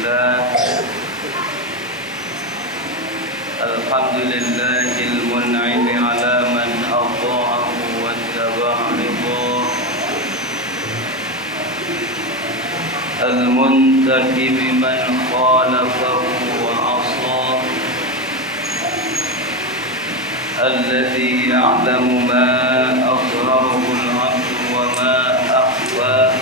لله الحمد لله المنعم على من أطاعه واتبع رضاه المنتقم من خالفه وعصاه الذي يعلم ما أظهره العبد وما أخفاه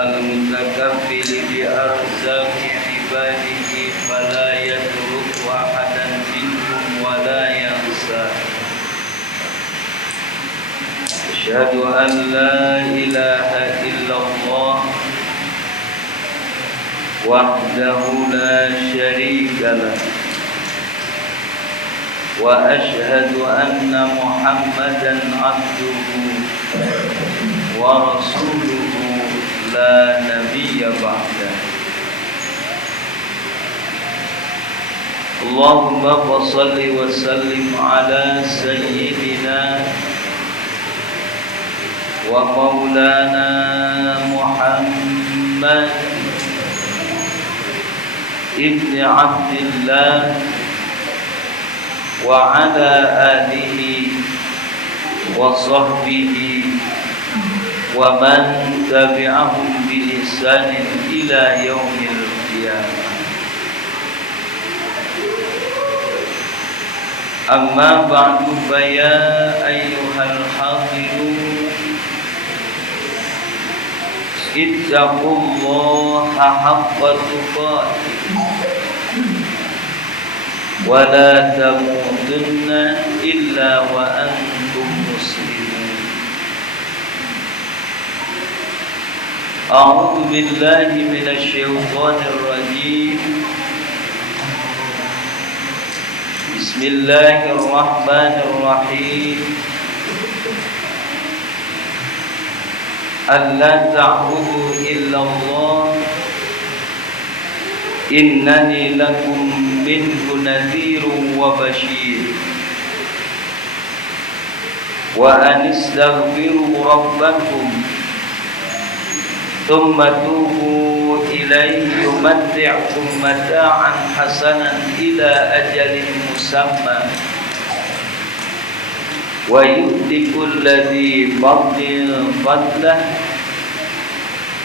المتكفل بأرزاق عباده فلا يترك أحدا منهم ولا ينساه أشهد أن لا إله إلا الله وحده لا شريك له وأشهد أن محمدا عبده ورسوله لا نبي بعده اللهم صل وسلم على سيدنا ومولانا محمد ابن عبد الله وعلى آله وصحبه ومن تبعهم بإحسان إلى يوم القيامة أما بعد فيا أيها الحاضرون اتقوا الله حق تقاته ولا تموتن إلا وأنتم مسلمون أعوذ بالله من الشيطان الرجيم بسم الله الرحمن الرحيم ألا تعبدوا إلا الله إنني لكم منه نذير وبشير وأن استغفروا ربكم ثم توبوا إليه يمتعكم متاعا حسنا إلى أجل مسمى ويؤتي كل ذي فضل فضله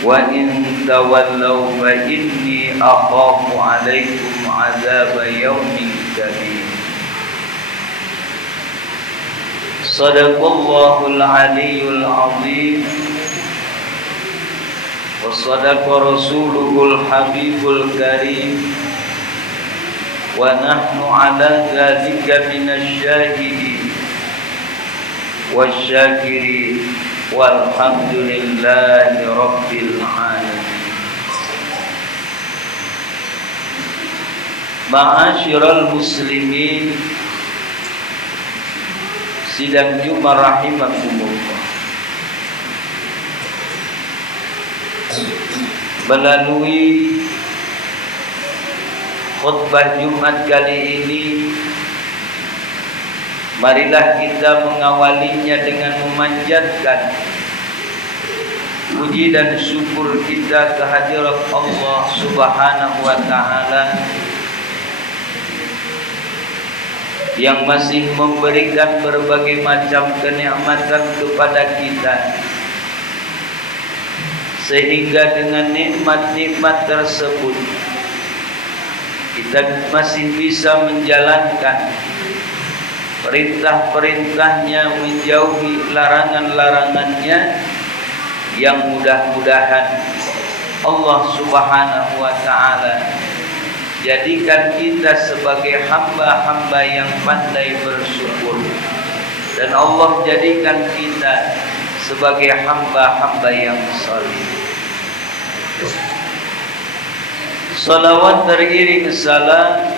وإن تولوا فإني أخاف عليكم عذاب يوم كبير صدق الله العلي العظيم وصدق رسوله الحبيب الكريم ونحن على ذلك من الشاهدين والشاكرين والحمد لله رب العالمين. Ma'asyiral muslimin, sidang Jumat rahimakumullah. Melalui khutbah Jumat kali ini, marilah kita mengawalinya dengan memanjatkan puji dan syukur kita kehadirat Allah Subhanahu wa taala yang masih memberikan berbagai macam kenikmatan kepada kita, sehingga dengan nikmat-nikmat tersebut kita masih bisa menjalankan perintah-perintahnya, menjauhi larangan-larangannya, yang mudah-mudahan Allah Subhanahu wa ta'ala jadikan kita sebagai hamba-hamba yang pandai bersyukur, dan Allah jadikan kita sebagai hamba-hamba yang salih. Salawat teriring salam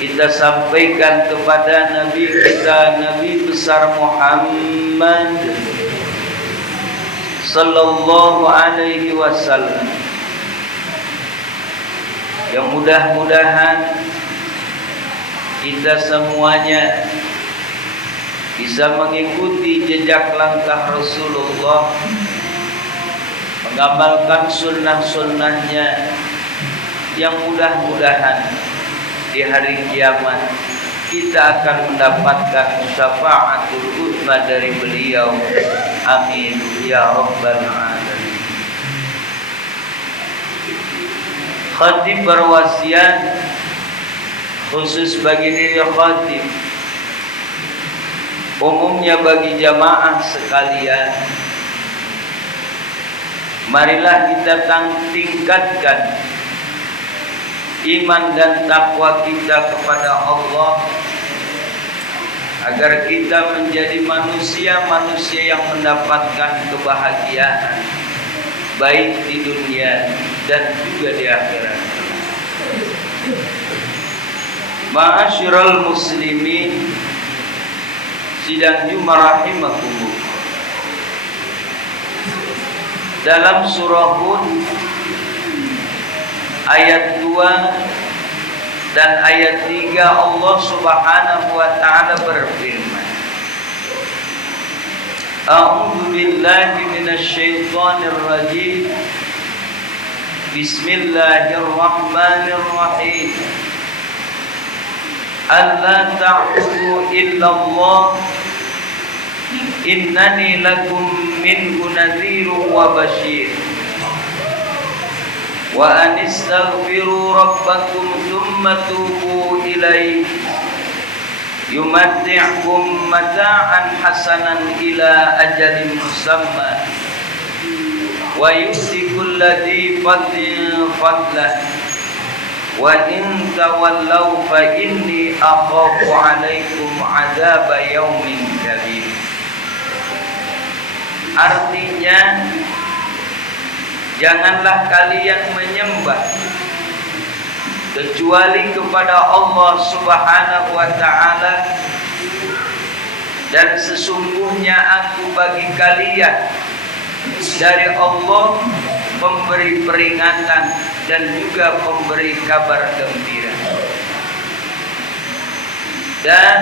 kita sampaikan kepada Nabi kita, Nabi besar Muhammad sallallahu alaihi wasallam, yang mudah-mudahan kita semuanya bisa mengikuti jejak langkah Rasulullah, mengamalkan sunnah-sunnahnya, yang mudah-mudahan di hari kiamat kita akan mendapatkan syafaatul uzma dari beliau. Amin ya rabbal alamin. Khatib berwasiat khusus bagi diri khatib, umumnya bagi jamaah sekalian, marilah kita tingkatkan iman dan takwa kita kepada Allah, agar kita menjadi manusia-manusia yang mendapatkan kebahagiaan baik di dunia dan juga di akhirat. Ma'asyiral muslimin, sidang Jumat rahimakumullah. Dalam surah Hud ayat 2 dan ayat 3 Allah Subhanahu wa taala berfirman, A'udzu billahi minasyaitonir rajim. Bismillahirrahmanirrahim. Alla ta'budu illallah innani lakum minhu nadhirun wa basyir. Wa anistaghfiru rabbakum thumma tubu ilaihi yumatti'kum mata'an hasanan ila ajalin musamma wa yu'ti kulli fadlin fadlah wa in tawallaw fa inni akhafu 'alaikum 'adzaba yaumin kabir. Artinya, janganlah kalian menyembah kecuali kepada Allah Subhanahu wa taala, dan sesungguhnya aku bagi kalian dari Allah pemberi peringatan dan juga pemberi kabar gembira. Dan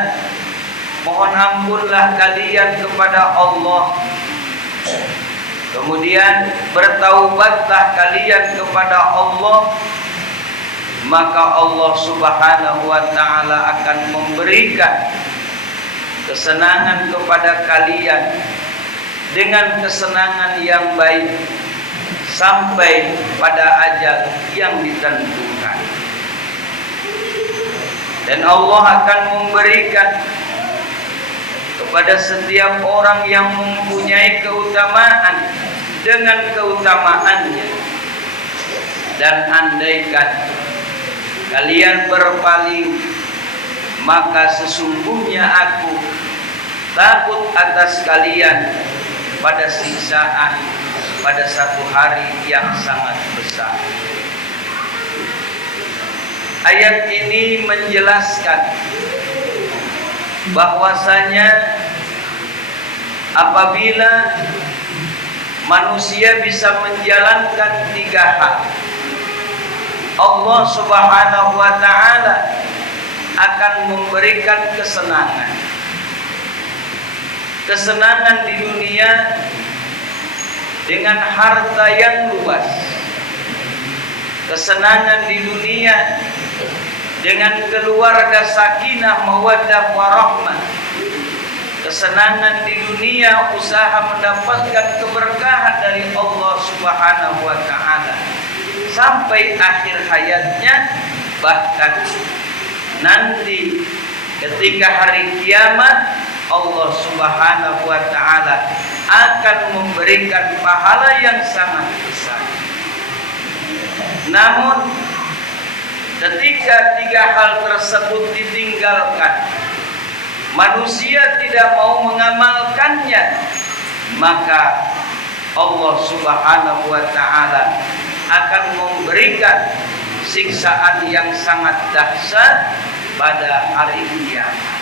mohon ampunlah kalian kepada Allah, kemudian bertaubatlah kalian kepada Allah, maka Allah Subhanahu wa taala akan memberikan kesenangan kepada kalian dengan kesenangan yang baik sampai pada ajal yang ditentukan. Dan Allah akan memberikan kepada setiap orang yang mempunyai keutamaan dengan keutamaannya. Dan andaikan kalian berpaling, maka sesungguhnya aku takut atas kalian pada siksaan pada satu hari yang sangat besar. Ayat ini menjelaskan bahwasanya apabila manusia bisa menjalankan 3 hal, Allah Subhanahu wa taala akan memberikan kesenangan. Kesenangan di dunia dengan harta yang luas. Kesenangan di dunia dengan keluarga sakinah mawaddah warahmah. Kesenangan di dunia usaha mendapatkan keberkahan dari Allah Subhanahu wa taala sampai akhir hayatnya, bahkan nanti ketika hari kiamat Allah Subhanahu wa taala akan memberikan pahala yang sangat besar. Namun ketika 3 hal tersebut ditinggalkan, manusia tidak mau mengamalkannya, maka Allah Subhanahu wa taala akan memberikan siksaan yang sangat dahsyat pada hari kiamat.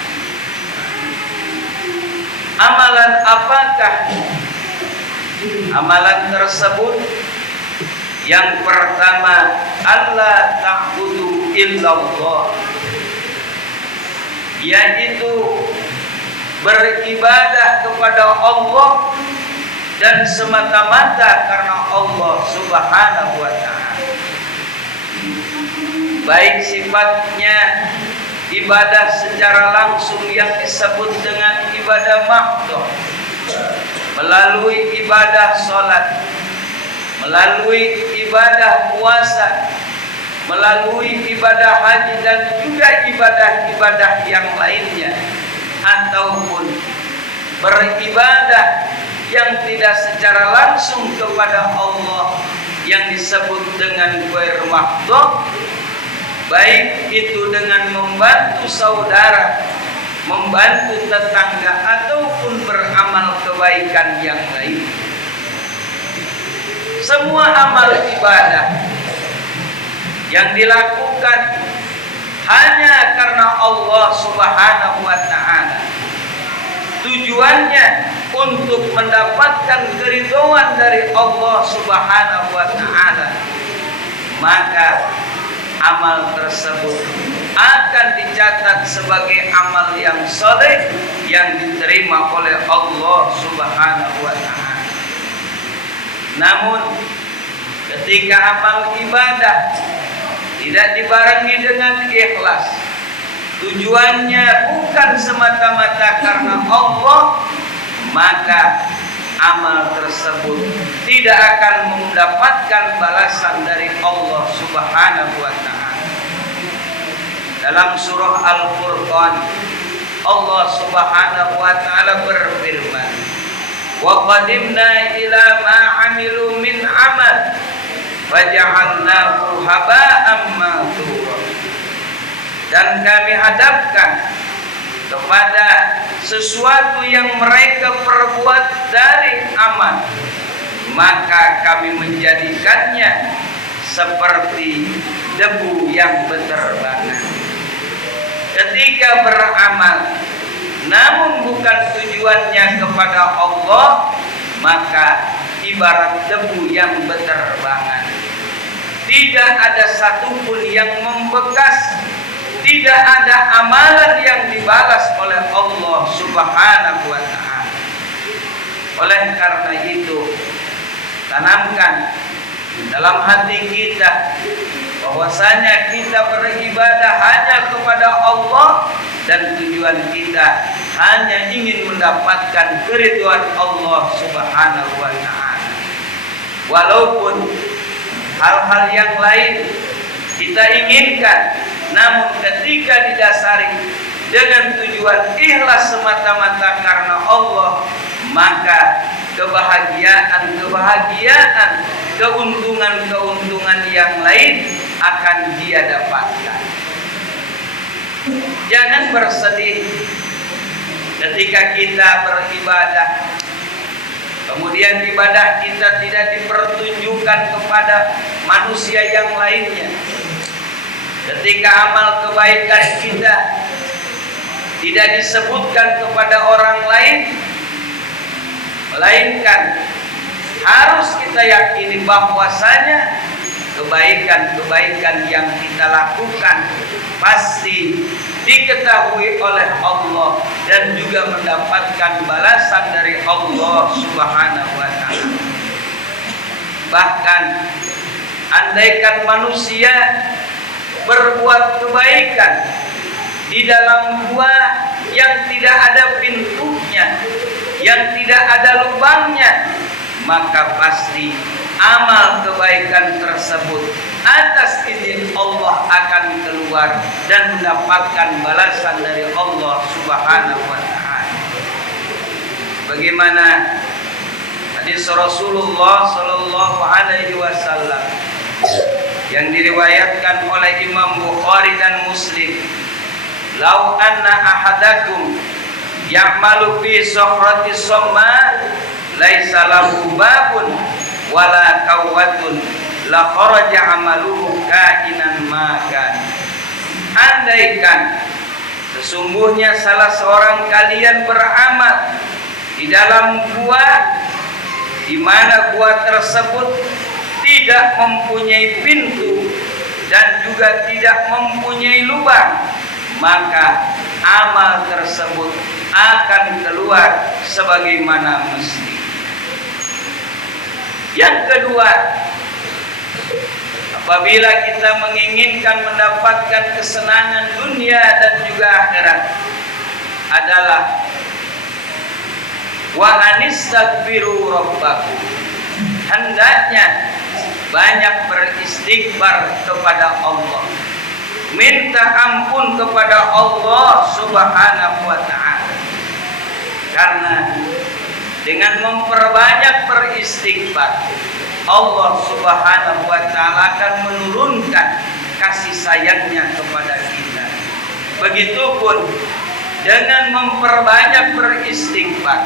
Amalan apakah amalan tersebut? Yang pertama, alla ta'budu illallah, yaitu beribadah kepada Allah dan semata-mata karena Allah Subhanahu wa ta'ala. Baik sifatnya ibadah secara langsung yang disebut dengan ibadah mahdhah, melalui ibadah sholat, melalui ibadah puasa, melalui ibadah haji, dan juga ibadah-ibadah yang lainnya, ataupun beribadah yang tidak secara langsung kepada Allah yang disebut dengan ghair mahdhah, baik itu dengan membantu saudara, membantu tetangga, ataupun beramal kebaikan yang lain. Semua amal ibadah yang dilakukan hanya karena Allah Subhanahu wa ta'ala, tujuannya untuk mendapatkan keridhaan dari Allah Subhanahu wa ta'ala, maka amal tersebut akan dicatat sebagai amal yang saleh yang diterima oleh Allah Subhanahu wa ta'ala. Namun ketika amal ibadah tidak dibarengi dengan ikhlas, tujuannya bukan semata-mata karena Allah, maka amal tersebut tidak akan mendapatkan balasan dari Allah Subhanahu wa ta'ala. Dalam surah Al-Furqan, Allah Subhanahu wa ta'ala berfirman, "Wa qadimna ila ma 'amilu min 'amal faja'alnahu haba'an manthura." Dan kami hadapkan kepada sesuatu yang mereka perbuat dari amal, maka kami menjadikannya seperti debu yang berterbangan. Ketika beramal namun bukan tujuannya kepada Allah, maka ibarat debu yang berterbangan. Tidak ada satupun yang membekas, tidak ada amalan yang dibalas oleh Allah Subhanahu wa ta'ala. Oleh karena itu, tanamkan dalam hati kita bahwasanya kita beribadah hanya kepada Allah, dan tujuan kita hanya ingin mendapatkan keridhaan Allah Subhanahu wa ta'ala. Walaupun hal-hal yang lain kita inginkan, namun ketika didasari dengan tujuan ikhlas semata-mata karena Allah, maka kebahagiaan, keuntungan yang lain akan dia dapatkan. Jangan bersedih ketika kita beribadah, kemudian ibadah kita tidak dipertunjukkan kepada manusia yang lainnya. Ketika amal kebaikan kita tidak disebutkan kepada orang lain, melainkan harus kita yakini bahwasanya kebaikan-kebaikan yang kita lakukan pasti diketahui oleh Allah dan juga mendapatkan balasan dari Allah Subhanahu wa ta'ala. Bahkan andaikan manusia berbuat kebaikan di dalam gua yang tidak ada pintunya, yang tidak ada lubangnya, maka pasti amal kebaikan tersebut atas izin Allah akan keluar dan mendapatkan balasan dari Allah Subhanahu wa ta'ala. Bagaimana hadis Rasulullah sallallahu alaihi wasallam yang diriwayatkan oleh Imam Bukhari dan Muslim, "Lau anna ahadakum ya'malu fi sokhrati somma laisa lahu babun wala kawatun la kharaja amaluhu kainan makan." Andaikan sesungguhnya salah seorang kalian beramal di dalam gua, di mana gua tersebut tidak mempunyai pintu dan juga tidak mempunyai lubang, maka amal tersebut akan keluar sebagaimana mesti. Yang kedua, apabila kita menginginkan mendapatkan kesenangan dunia dan juga akhirat, adalah wa anistaghfiru rabbakum, hendaknya banyak beristighfar kepada Allah, minta ampun kepada Allah Subhanahu wa ta'ala. Karena dengan memperbanyak beristighfar, Allah Subhanahu wa ta'ala akan menurunkan kasih sayangnya kepada kita. Begitupun dengan memperbanyak beristighfar,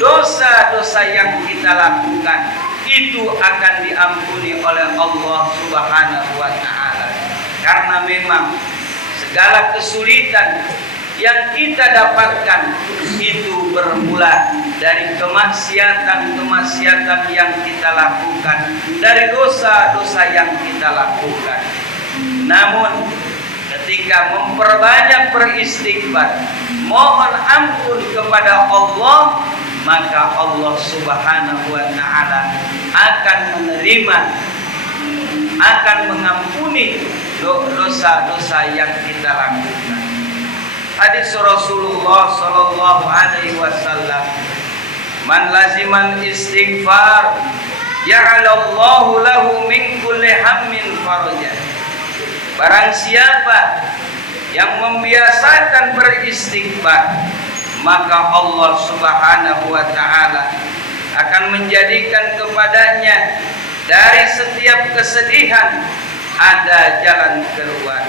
dosa-dosa yang kita lakukan itu akan diampuni oleh Allah Subhanahu wa ta'ala. Karena memang segala kesulitan yang kita dapatkan itu bermula dari kemaksiatan-kemaksiatan yang kita lakukan, dari dosa-dosa yang kita lakukan. Namun ketika memperbanyak beristighfar, mohon ampun kepada Allah, maka Allah Subhanahu wa ta'ala akan menerima, akan mengampuni dosa-dosa yang kita lakukan. Hadis Rasulullah sallallahu alaihi wasallam, man laziman istighfar ja'alallahu lahu min kulli hammin faraja. Barang siapa yang membiasakan beristighfar, maka Allah Subhanahu wa ta'ala akan menjadikan kepadanya dari setiap kesedihan ada jalan keluar.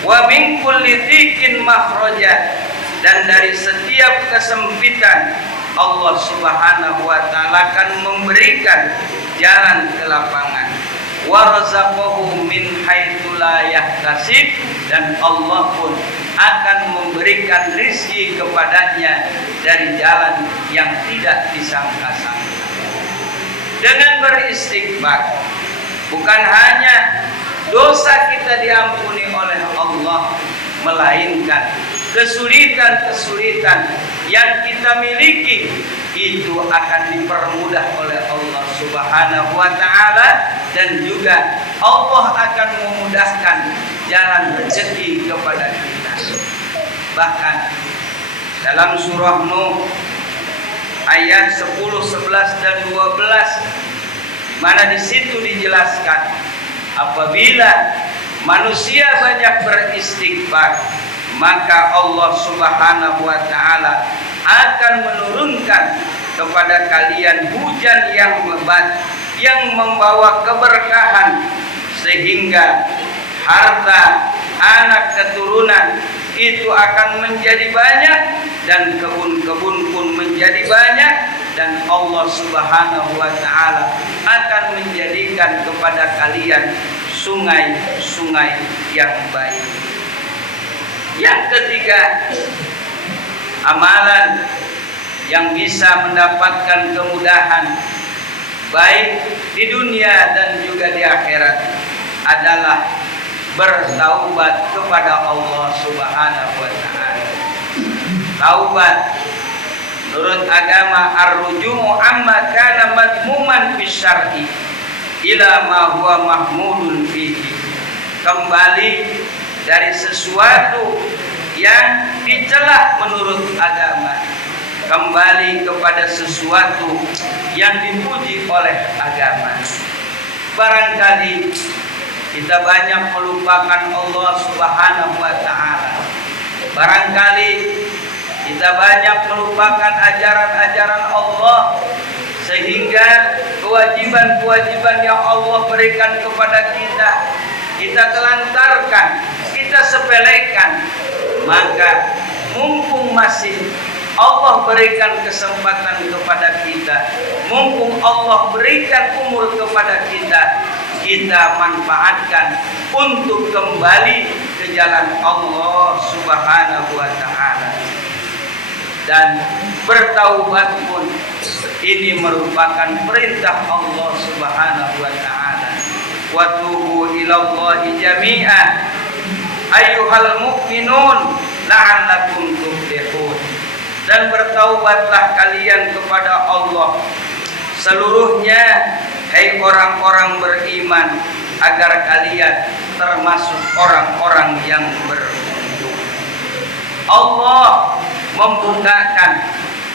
Wa min kulli dhikin makhraja, dan dari setiap kesempitan Allah Subhanahu wa ta'ala akan memberikan jalan ke lapangan. Wa razaqahu min haitsu la yahtasib, dan Allah pun akan memberikan rizki kepadanya dari jalan yang tidak disangka-sangka. Dengan beristighfar, bukan hanya dosa kita diampuni oleh Allah, melainkan kesulitan-kesulitan yang kita miliki itu akan dipermudah oleh Allah Subhanahu wa ta'ala, dan juga Allah akan memudahkan jalan rezeki kepada kita. Bahkan dalam surah Nuh ayat 10, 11 dan 12, mana di situ dijelaskan apabila manusia banyak beristighfar, maka Allah Subhanahu wa ta'ala akan menurunkan kepada kalian hujan yang lebat yang membawa keberkahan, sehingga harta, anak keturunan itu akan menjadi banyak, dan kebun-kebun pun menjadi banyak, dan Allah Subhanahu wa ta'ala akan menjadikan kepada kalian sungai-sungai yang baik. Yang ketiga, amalan yang bisa mendapatkan kemudahan baik di dunia dan juga di akhirat adalah bertaubat kepada Allah Subhanahu wa ta'ala. Taubat menurut agama ar-ruju'u amma kana madmuman fi syar'i ila ma huwa mahmudun fihi. Kembali dari sesuatu yang dicela menurut agama, kembali kepada sesuatu yang dipuji oleh agama. Barangkali kita banyak melupakan Allah Subhanahu wa ta'ala. Barangkali kita banyak melupakan ajaran-ajaran Allah, sehingga kewajiban-kewajiban yang Allah berikan kepada kita telantarkan, kita sepelekan. Maka mumpung masih Allah berikan kesempatan kepada kita, mumpung Allah berikan umur kepada kita, kita manfaatkan untuk kembali ke jalan Allah Subhanahu wa ta'ala. Dan bertaubat pun ini merupakan perintah Allah Subhanahu wa ta'ala. Wa tubu ilallahi jami'an ayyuhal mu'minun la'allakum tuflihun. Dan bertaubatlah kalian kepada Allah seluruhnya, hai orang-orang beriman, agar kalian termasuk orang-orang yang beruntung. Allah membukakan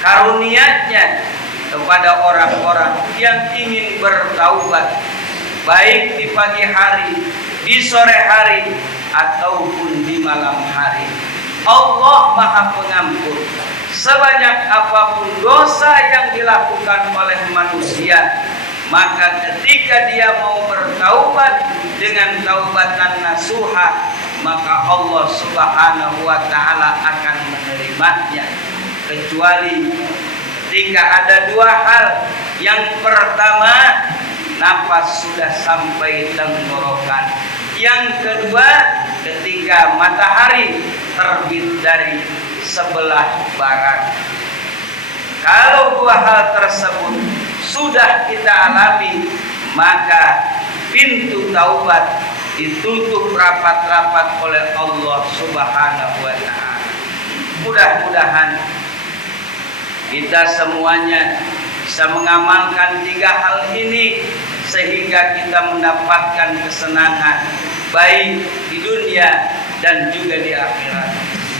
karunia-Nya kepada orang-orang yang ingin bertaubat, baik di pagi hari, di sore hari, ataupun di malam hari. Allah Maha Pengampun. Sebanyak apapun dosa yang dilakukan oleh manusia, maka ketika dia mau bertaubat dengan taubatan nasuha, maka Allah Subhanahu wa taala akan menerimanya, kecuali ketika ada dua hal. Yang pertama, nafas sudah sampai tenggorokan. Yang kedua, ketika matahari terbit dari sebelah barat. Kalau dua hal tersebut sudah kita alami, maka pintu taubat ditutup rapat-rapat oleh Allah Subhanahu wa taala. Mudah-mudahan kita semuanya bisa mengamalkan tiga hal ini sehingga kita mendapatkan kesenangan baik di dunia dan juga di akhirat.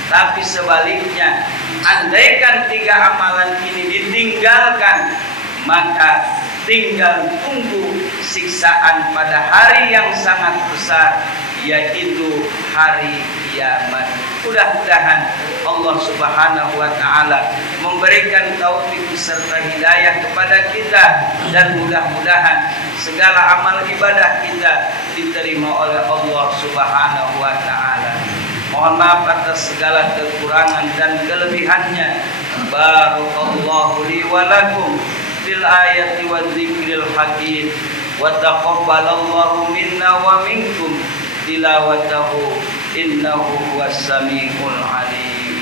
Tapi sebaliknya, andaikan tiga amalan ini ditinggalkan, maka tinggal tunggu siksaan pada hari yang sangat besar, yaitu hari kiamat. Mudah-mudahan Allah Subhanahu wa taala memberikan taufik serta hidayah kepada kita, dan mudah-mudahan segala amal ibadah kita diterima oleh Allah Subhanahu wa taala. Mohon maaf atas segala kekurangan dan kelebihannya. Barakallahu li wa lakum fil ayati wa dzikril hakim, wa taqabbalallahu minna wa minkum tilawatahu innahu huwas samiul alim.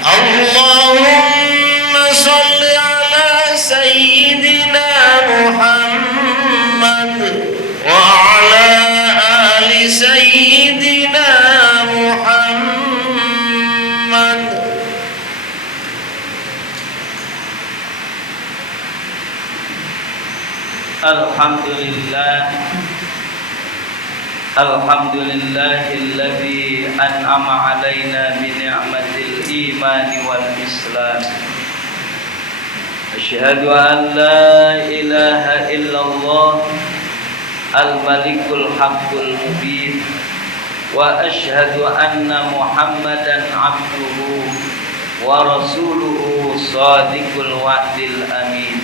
Allahumma shalli ala sayyidina Muhammad wa ala ali sayyidina Muhammad. Alhamdulillah, alhamdulillahilladzi an'ama alaina bi ni'matil iman wal islam. Asyhadu an la ilaha illallah al-malikul haqqul mubin, wa asyhadu anna Muhammadan abduhu wa rasuluhu shadiqul wa'dil amin.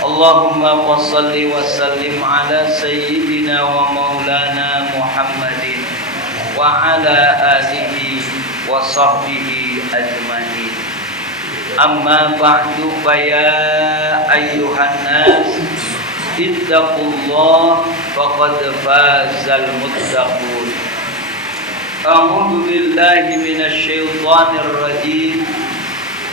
Allahumma shalli wa sallim ala sayyidina wa maulana Muhammadin wa ala alihi wa sahbihi ajma'in. Amma ba'du, fa ya ayyuhan nas ittaqullah faqad fazal muttaqun. A'udzu billahi minasy syaithanir rajim.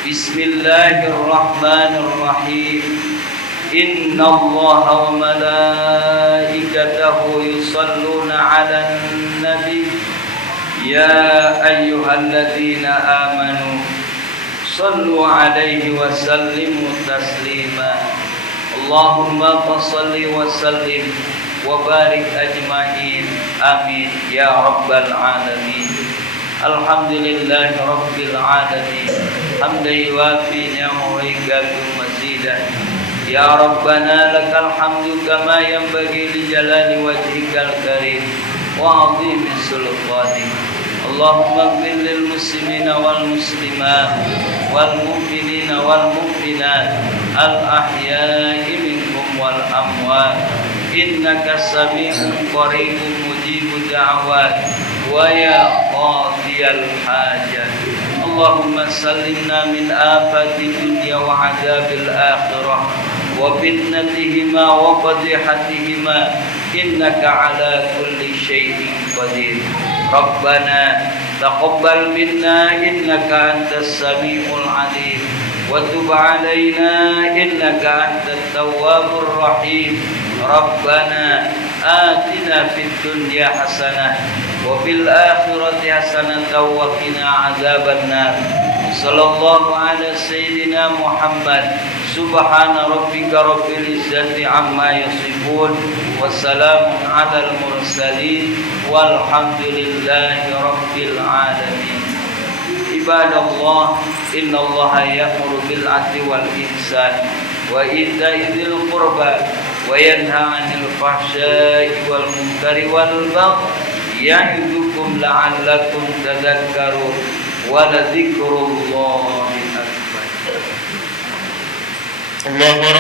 Bismillahirrahmanirrahim. Inna Allaha wa malaikatahu yusalluna 'alan nabi ya ayyuhalladzina amanu sallu 'alaihi wa sallimu taslima. Allahumma shalli wa sallim wa barik ajma'in. Amin ya rabbal alamin. Alhamdulillahi rabbil alamin. Hamdan yuwafi ni'amahu wa yukafi mazidah. Ya Rabbana lakal hamdu kama yanbaghi li jalali wajhikal karim wa 'azimi sultanik. Allahumma ighfir lil muslimina wal muslimat wal mu'minina wal mu'minat al ahya'i minhum wal amwat, innaka sami'un qaribun mujibud da'awat wa ya qadiyal hajat. Allahumma sallimna min afati dunya wa 'adzabil akhirah wa fitnatihima wa fadihatihima, innaka ala kulli syai'in qadir. Rabbana taqabbal minna innaka antas samiul alim wa tub alaina innaka antat tawwabur rahim. Rabbana atina fid dunya hasanah wa fil akhirati hasanah wa qina adzabannar. Sallallahu ala sayyidina Muhammad. Subhana rabbika rabbil izzati amma yasifun. Wassalamun alal mursalin. Walhamdulillahi rabbil alamin. Ibadallah, innallaha ya'muru bil 'adli wal ihsan wa ita'i dzil qurba wa yanha 'anil fahsya'i wal munkari wal baghi ya'idukum la'allakum tadhakkarun wa la dzikrullahi akbar.